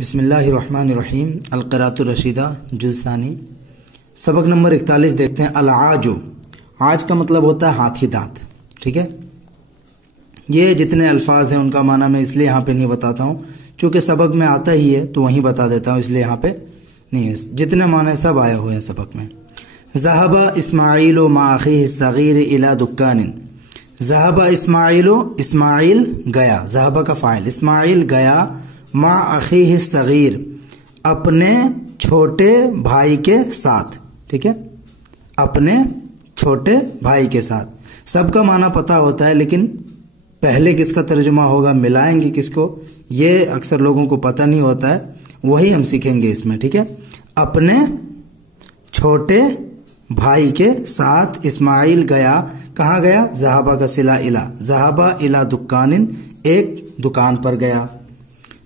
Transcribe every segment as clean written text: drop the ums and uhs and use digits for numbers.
بسم اللہ الرحمن الرحیم القراۃ الرشیدہ جز ثانی سبق نمبر 41 دیکھتے ہیں۔ العاجو، عاج کا مطلب ہوتا ہے ہاتھی دانت، ٹھیک ہے۔ یہ جتنے الفاظ ہیں ان کا معنی میں اس لیے یہاں پہ نہیں بتاتا ہوں، چونکہ سبق میں آتا ہی ہے تو وہیں بتا دیتا ہوں، اس لیے یہاں پہ نہیں ہے۔ جتنے معنی سب آئے ہوئے ہیں سبق میں۔ ذہب اسماعیل مع اخیہ الصغیر الی دکان۔ ذہب اسماعیل، اسماعیل گیا، ذہب کا فاعل، اسماعیل گیا مع اخیہ الصغیر، اپنے چھوٹے بھائی کے ساتھ، ٹھیک ہے، اپنے چھوٹے بھائی کے ساتھ۔ سب کا معنی پتہ ہوتا ہے لیکن پہلے کس کا ترجمہ ہوگا، ملائیں گے کس کو، یہ اکثر لوگوں کو پتہ نہیں ہوتا ہے، وہی ہم سیکھیں گے اس میں، ٹھیک ہے۔ اپنے چھوٹے بھائی کے ساتھ اسماعیل گیا، کہاں گیا؟ ذہبہ کا صلہ الی، ذہبہ الی دکان، ایک دکان پر گیا۔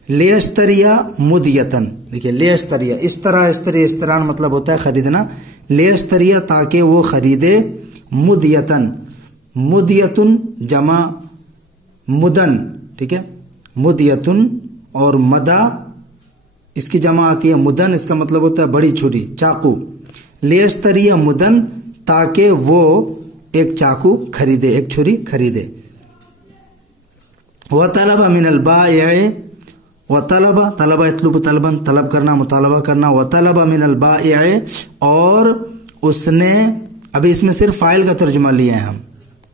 لیشتریا مدیتن، دیکھیے لیشتریا، اشتران مطلب ہوتا ہے خریدنا، لیشتریا تاکہ وہ خریدے، مدیتن، مدیتن جمع مدن، ٹھیک ہے، مدیتن اور مدا اس کی جمع آتی ہے مدن، اس کا مطلب ہوتا ہے بڑی چھری، چاقو۔ لیشتریا مدن تاکہ وہ ایک چاقو خریدے، ایک چھری خریدے۔ وطلب من البائع، وطلب، طلب یطلب طلبا، طلب کرنا، مطالبہ کرنا، وطلب من البائع، اور اس نے، ابھی اس میں صرف فاعل کا ترجمہ لیا ہے ہم،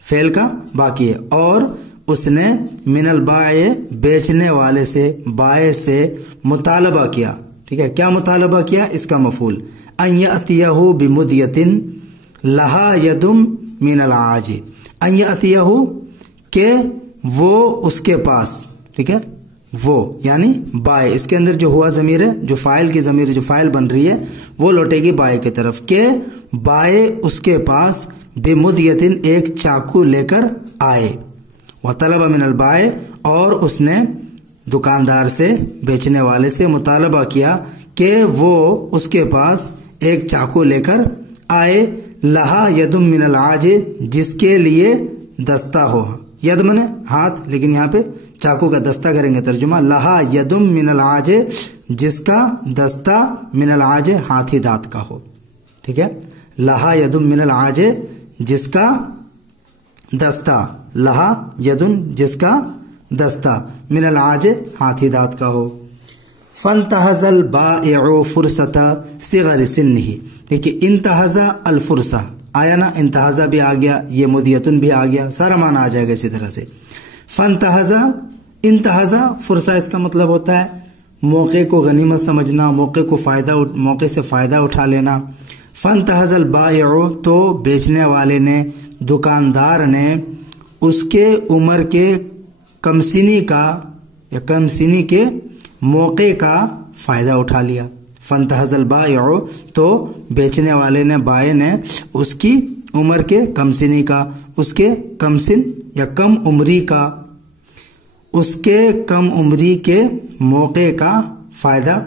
فعل کا باقی ہے، اور اس نے من البائع بیچنے والے سے، بائع سے مطالبہ کیا، ٹھیک ہے، کیا مطالبہ کیا؟ اس کا مفعول، ان یأتیہ بمدیۃ لہا ید من العاج، ان یأتیہ کہ وہ اس کے پاس، ٹھیک ہے، وہ یعنی بائے، اس کے اندر جو ہوا ضمیر ہے، جو فاعل کی ضمیر جو فاعل بن رہی ہے وہ لوٹے گی بائے کی طرف، کہ بائے اس کے پاس بمدیۃ ایک چاقو لے کر آئے، وطلب من البائع، اور اس نے دکاندار سے، بیچنے والے سے مطالبہ کیا کہ وہ اس کے پاس ایک چاقو لے کر آئے، لہا ید من العاج، جس کے لیے دستہ ہو، ید منے ہاتھ، لیکن یہاں پہ چاقو کا دستہ کریں گے ترجمہ، لہا ید من العاج، جس کا دستہ، من العاج ہاتھی دانت کا ہو، ٹھیک ہے، لہا ید من العاج، جس کا دستہ، لہا ید جس کا دستہ، من العاج ہاتھی دانت کا ہو۔ فانتہز البائع فرصۃ صغر سنہ، دیکھیے انتہز الفرصہ آیا نا، انتہزہ بھی آ گیا، یہ مدیتن بھی آ گیا، سارا معنی آ جائے گا اسی طرح سے۔ فانتہزہ، انتہزہ فرصہ اس کا مطلب ہوتا ہے موقع کو غنیمت سمجھنا، موقع سے فائدہ اٹھا لینا۔ فانتہز البائع، تو بیچنے والے نے، دکاندار نے اس کے عمر کے کمسنی کا یا کمسنی کے موقع کا فائدہ اٹھا لیا۔ فانتہز البائع، تو بیچنے والے نے، بائع نے اس کی عمر کے کمسنی کا، اس کے کمسن یا کم عمری کا، اس کے کم عمری کے موقع کا فائدہ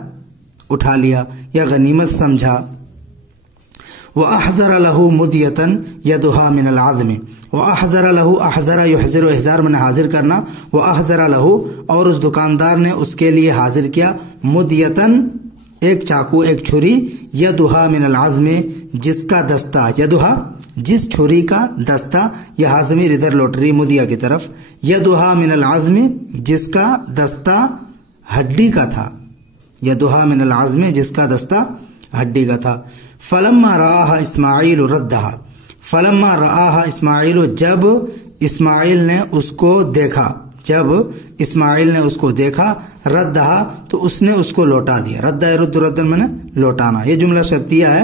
اٹھا لیا یا غنیمت سمجھا۔ وَأَحْضَرَ لَهُ مُدْيَةً يَدُهَا مِنَ الْعَظْمِ، وَأَحْضَرَ لَهُ، أَحْضَرَ يُحْضِرُ، احضار میں حاضر کرنا، وَأَحْضَرَ لَهُ، اور اس دکاندار نے اس کے لیے حاضر کیا، مُدْيَةً ایک چاقو، ایک چھری، يَدُهَا مِنَ الْعَظْمِ جس کا دستہ، يَدُهَا جس چھری کا دستہ، یہ ضمیر ادھر لوٹ رہی مدیہ کی طرف، يَدُهَا مِنَ الْعَظْمِ جس کا دستہ ہڈی کا تھا، يَدُهَا مِنَ الْعَظْمِ جس کا دستہ ہڈی کا تھا۔ فلما رآها اسماعیل ردها، فلما رآها اسماعیل، جب اسماعیل نے اس کو دیکھا، جب اسماعیل نے اس کو دیکھا، ردها تو اس نے اس کو لوٹا دیا، رد يرد ردن میں نے لوٹانا، یہ جملہ شرطیہ ہے،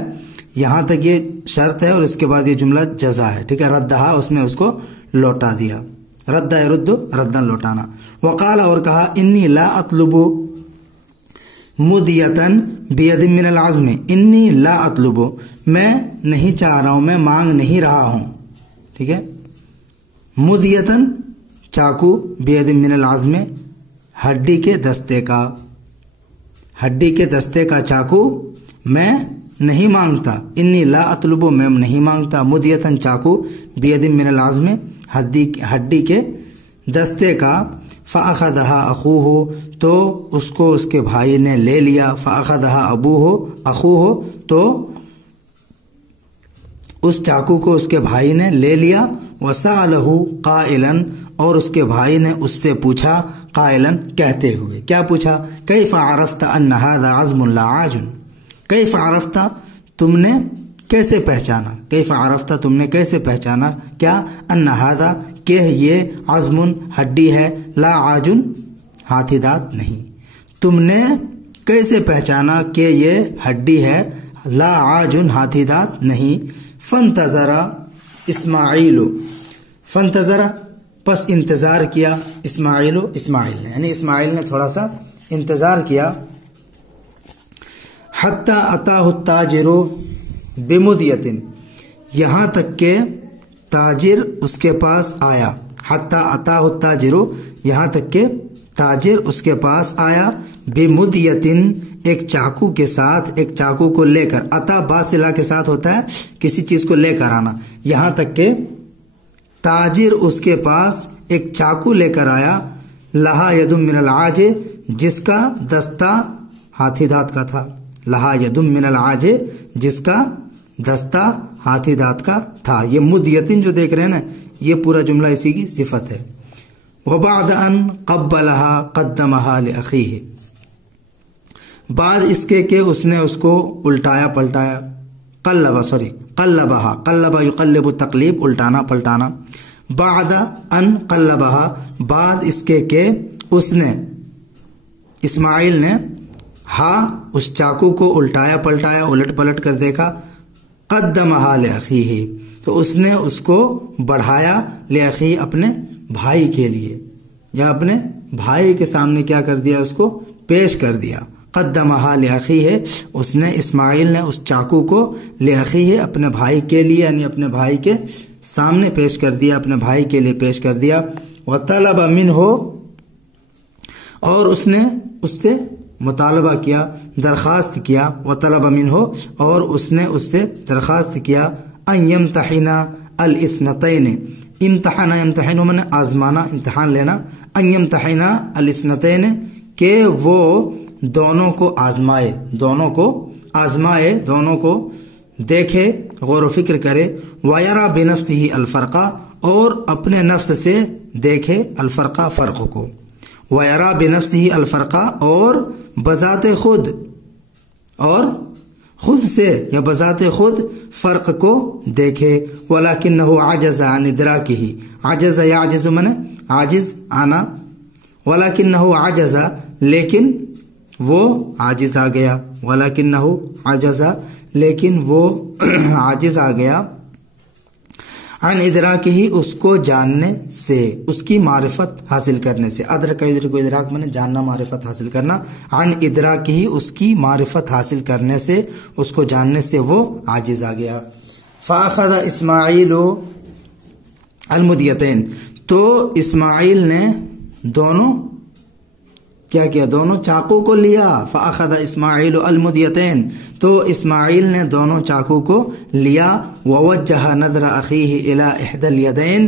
یہاں تک یہ شرط ہے اور اس کے بعد یہ جملہ جزا ہے، ٹھیک ہے، ردها اس نے اس کو لوٹا دیا، رد يرد ردن لوٹانا۔ وقال، اور کہا، انی لا اطلب مدیتن بید من العظم، انی لا اطلب، میں نہیں چاہ رہا ہوں، میں مانگ نہیں رہا ہوں، ٹھیک ہے، مدیتن چاقو، بید من العظم ہڈی کے دستے کا، ہڈی کے دستے کا چاقو میں نہیں مانگتا، انی لا اطلب میں نہیں مانگتا، مدیتن چاقو، بید من العظم ہڈی کے دستے کا، فأخذها أخوه تو اس کو اس کے بھائی نے لے لیا، فأخذها أبوه أخوه تو اس چاقو کو اس کے بھائی نے لے لیا، وسأله قائلا اور اس کے بھائی نے اس سے پوچھا، قائلا کہتے ہوئے، کیا پوچھا؟ کیف عرفت ان هذا عظم لا عاج، کیف عرفت تم نے کیسے پہچانا، کیف عرفت تم نے کیسے پہچانا، کیا؟ ان هذا کہ یہ عظم ہڈی ہے، لا عاج ہاتھی دانت نہیں، تم نے کیسے پہچانا کہ یہ ہڈی ہے، لا عاج ہاتھی دانت نہیں؟ فانتظر اسماعیل، فانتظر پس انتظار کیا، اسماعیل نے یعنی اسماعیل نے تھوڑا سا انتظار کیا، حتی اتاہ التاجر بمدیۃ یہاں تک کہ تاجر اس کے پاس آیا، حتی اتاہ التاجر یہاں تک کہ تاجر اس کے پاس آیا، بمدیۃ ایک چاقو کے ساتھ، ایک چاقو کو لے کر، اتا باصلہ کے ساتھ ہوتا ہے کسی چیز کو لے کر آنا، یہاں تک کہ تاجر اس کے پاس ایک چاقو لے کر آیا، لہا ید من العاج جس کا دستہ ہاتھی دانت کا تھا، لہا ید من العاج جس کا دستہ ہاتھی دانت کا تھا۔ یہ مدیتن جو دیکھ رہے ہیں نا، یہ پورا جملہ اسی کی صفت ہے۔ وبعد ان قبلها قدمها لاخیہ بعد اس کے کہ اس نے اس کو الٹایا پلٹایا، قلبها قلب یقلب تقلیب الٹانا پلٹانا، بعد ان قلبها بعد اس کے کہ اس نے اسماعیل نے اس چاقو کو الٹایا پلٹایا، الٹ پلٹ کر دیکھا، قدمها لاخیہ تو اس نے اس کو بڑھایا، لاخیہ اپنے بھائی کے لیے، یا اپنے بھائی کے سامنے کیا کر دیا، اس کو پیش کر دیا، قدمها لاخیہ اس نے اسماعیل نے اس چاقو کو لاخیہ اپنے بھائی کے لیے یعنی اپنے بھائی کے سامنے پیش کر دیا، اپنے بھائی کے لیے پیش کر دیا، وطلب منہ اور اس نے اس سے مطالبہ کیا، درخواست کیا، وطلب منہ اور اس نے اس سے درخواست کیا، ان یمتحن الاثنتین، امتحان یمتحن من آزمانا امتحان لینا، ان یمتحن الاثنتین کہ وہ دونوں کو آزمائے، دونوں کو آزمائے، دونوں کو دیکھے، غور و فکر کرے، وَيَرَى بِنَفْسِهِ الْفَرْقَ اور اپنے نفس سے دیکھے الفرقہ فرق کو، وَيَرَى بِنَفْسِهِ الْفَرْقَ اور بذات خود اور خود سے یا بذات خود فرق کو دیکھے، وَلَكِنَّهُ عَجَزَ عَنْ إِدْرَاكِهِ عجز یعجز من عاجز آنا، وَلَكِنَّهُ عَجَزَ لیکن وہ عاجز آ گیا، وَلَكِنَّهُ عَجَزَ لیکن وہ عاجز آ گیا، عن ادراکہ اس کو جاننے سے، اس کی معرفت حاصل کرنے سے، ادرک کو ادراک میں نے جاننا معرفت حاصل کرنا، عن ادراکہ اس کی معرفت حاصل کرنے سے، اس کو جاننے سے وہ عاجز آ گیا۔ فاخذ اسماعیل المدیتین تو اسماعیل نے دونوں کیا کیا، دونوں چاقو کو لیا، فاخذ اسماعیل المدیتین تو اسماعیل نے دونوں چاقو کو لیا، ووجہ نظر اخیہ الی احدی الیدین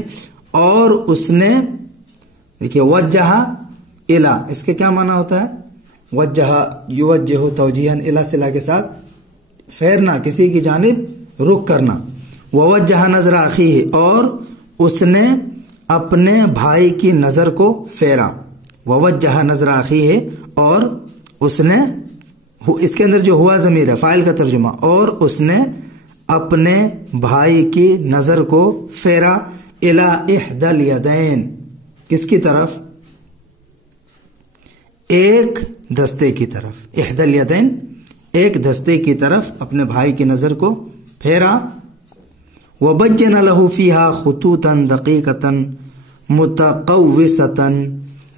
اور اس نے دیکھیے وجہ الی اس کے کیا معنی ہوتا ہے، وجہ یوجہ توجیہا الی صلہ کے ساتھ پھیرنا، کسی کی جانب رخ کرنا، ووجہ نظر اخیہ اور اس نے اپنے بھائی کی نظر کو پھیرا، ووجہ نظر اخیہ اور اس نے، اس کے اندر جو ہوا ضمیر ہے فاعل کا ترجمہ، اور اس نے اپنے بھائی کی نظر کو پھیرا، الی احدی الیدین کس کی طرف، ایک دستے کی طرف، احدی الیدین ایک دستے کی طرف اپنے بھائی کی نظر کو پھیرا، وبین لہ فیہا خطوطا دقیقتا متقوستا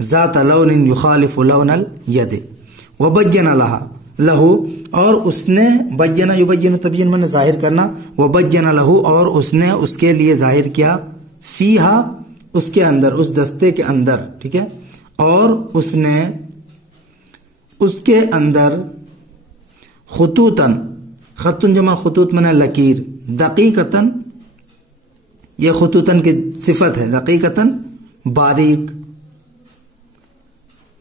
ذات لون یخالف لون الید، وبین لہو اور اس نے، بین یبین تبین میں نے ظاہر کرنا، وبین لہو اور اس نے اس کے لیے ظاہر کیا، فیہا اس کے اندر، اس دستے کے اندر، ٹھیک ہے، اور اس نے اس کے اندر خطوطاً، خطن جمع خطوط میں نے لکیر، دقیقتاً یہ خطوطاً کی صفت ہے، دقیقتاً باریک،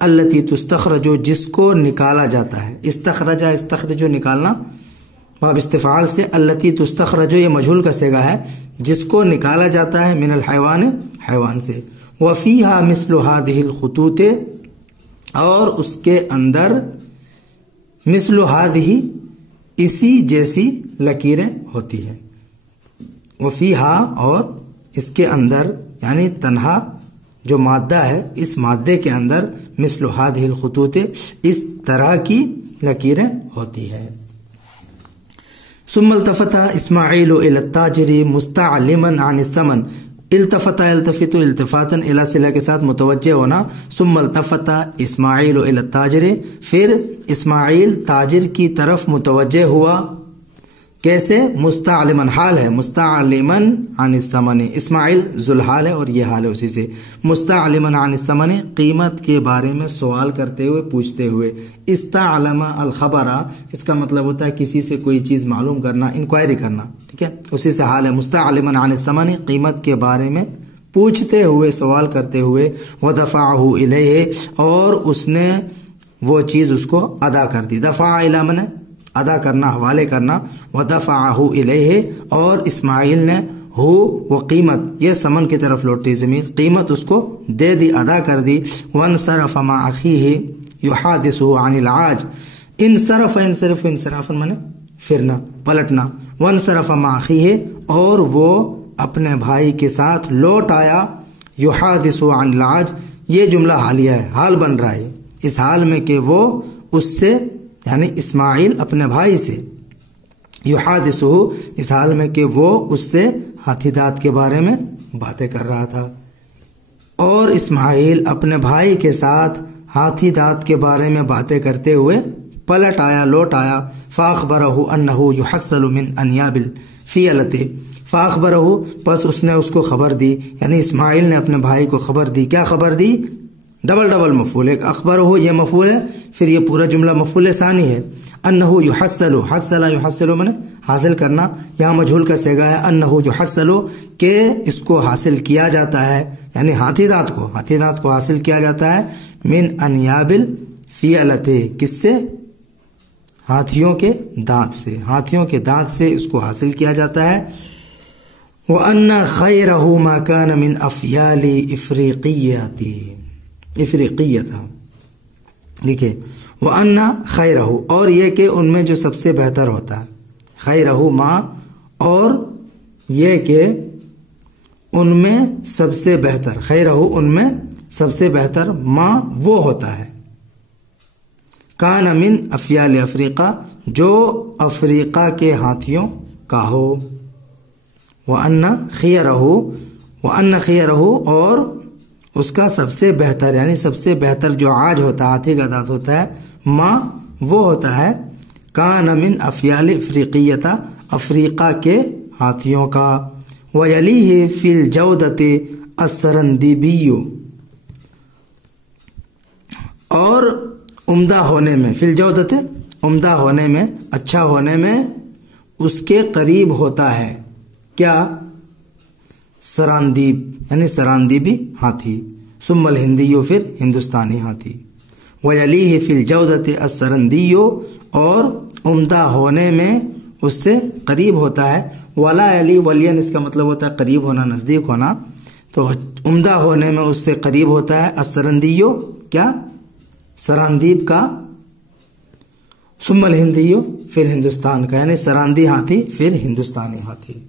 التی تستخرجو جس کو نکالا جاتا ہے. استخرجا استخرجو نکالنا باب استفعال سے. التی تستخرجو یہ مجہول کا صیغہ ہے جس کو نکالا جاتا ہے من الحیوان حیوان سے. وفیہا مثل هذه الخطوط اور اس کے اندر مثل هذه اسی جیسی لکیریں ہوتی ہیں. وفیہا اور اس کے اندر یعنی تنہا جو مادہ ہے اس مادے کے اندر مثل هذه الخطوط اس طرح کی لکیریں ہوتی ہے. ثم التفت اسماعیل الى التاجر مستعلما عن الثمن. التفت التفت التفاتا الى صلہ کے ساتھ متوجہ ہونا. ثم التفت اسماعیل الى التاجر پھر اسماعیل تاجر کی طرف متوجہ ہوا. کیسے؟ مستعلمن حال ہے مستعلمن عن الثمن. اسماعیل ذوالحال ہے اور یہ حال ہے اسی سے. مستعلمن عن الثمن قیمت کے بارے میں سوال کرتے ہوئے پوچھتے ہوئے. استعلم الخبر اس کا مطلب ہوتا ہے کسی سے کوئی چیز معلوم کرنا انکوائری کرنا. ٹھیک ہے اسی سے حال ہے مستعلمن عن الثمن قیمت کے بارے میں پوچھتے ہوئے سوال کرتے ہوئے. ودفعه الیہ اور اس نے وہ چیز اس کو ادا کر دی. دفع الی من ادا کرنا حوالے کرنا. ودفعه الیہ اور اسماعیل نے ہو وہ قیمت یہ سمن کی طرف لوٹی زمین قیمت اس کو دے دی ادا کر دی. وانصرف مع اخیہ یحادثه عن العاج. انصرف انصرف انصرافا معنی پھرنا پلٹنا. وانصرف مع اخیہ اور وہ اپنے بھائی کے ساتھ لوٹ آیا. یحادثه عن العاج یہ جملہ حالیہ ہے حال بن رہا ہے اس حال میں کہ وہ اس سے یعنی اسماعیل اپنے بھائی سے یحادثہ اس حال میں کہ وہ اس سے ہاتھی دانت کے بارے میں باتیں کر رہا تھا. اور اسماعیل اپنے بھائی کے ساتھ ہاتھی دانت کے بارے میں باتیں کرتے ہوئے پلٹ آیا لوٹ آیا. فاخبرہ انہ یحصل من انیاب الفیلۃ. فاخبرہ پس اس نے اس کو خبر دی یعنی اسماعیل نے اپنے بھائی کو خبر دی. کیا خبر دی؟ ڈبل مفعول ہے. اخبرہ یہ مفعول ہے پھر یہ پورا جملہ مفعول ثانی ہے. انہ یحصل حصل یحصل من حاصل کرنا یہاں مجہول کا صیغہ ہے. انہ یحصل کہ اس کو حاصل کیا جاتا ہے یعنی ہاتھی دانت کو حاصل کیا جاتا ہے. من انیاب الفیلۃ کس سے؟ ہاتھیوں کے دانت سے اس کو حاصل کیا جاتا ہے. وَأَنَّ خَيْرَهُ مَا كَانَ مِنْ أَفْيَالِ افریقیہ دیکھیے. وَأَنَّ خَيْرَهُ اور یہ کہ ان میں جو سب سے بہتر ہوتا ہے. خَيْرَهُ ما اور یہ کہ ان میں سب سے بہتر. خَيْرَهُ ان میں سب سے بہتر ما وہ ہوتا ہے. كَانَ مِنْ أَفْيَالِ افریقہ جو افریقہ کے ہاتھیوں کا ہو. وَأَنَّ خِيَرَهُ اور اس کا سب سے بہتر یعنی سب سے بہتر جو عاج ہوتا ہے ہاتھی کا دانت ہوتا ہے. ما وہ ہوتا ہے کان من افیال افریقیت افریقہ کے ہاتھیوں کا. ویلیہ فی الجودۃ السرندیبی اور عمدہ ہونے میں فی الجودۃ عمدہ ہونے میں اچھا ہونے میں اس کے قریب ہوتا ہے کیا؟ سراندیب یعنی سراندیبی ہاتھی. ثم الہندی پھر ہندوستانی ہاتھی. ویلیہ فی الجودۃ السرندی اور عمدہ ہونے میں اس سے قریب ہوتا ہے. ولا یلی ولین اس کا مطلب ہوتا ہے قریب ہونا نزدیک ہونا. تو عمدہ ہونے میں اس سے قریب ہوتا ہے السرندی کیا؟ سراندیب کا. ثم الہندی پھر ہندوستان کا یعنی سراندی ہاتھی پھر ہندوستانی ہاتھی.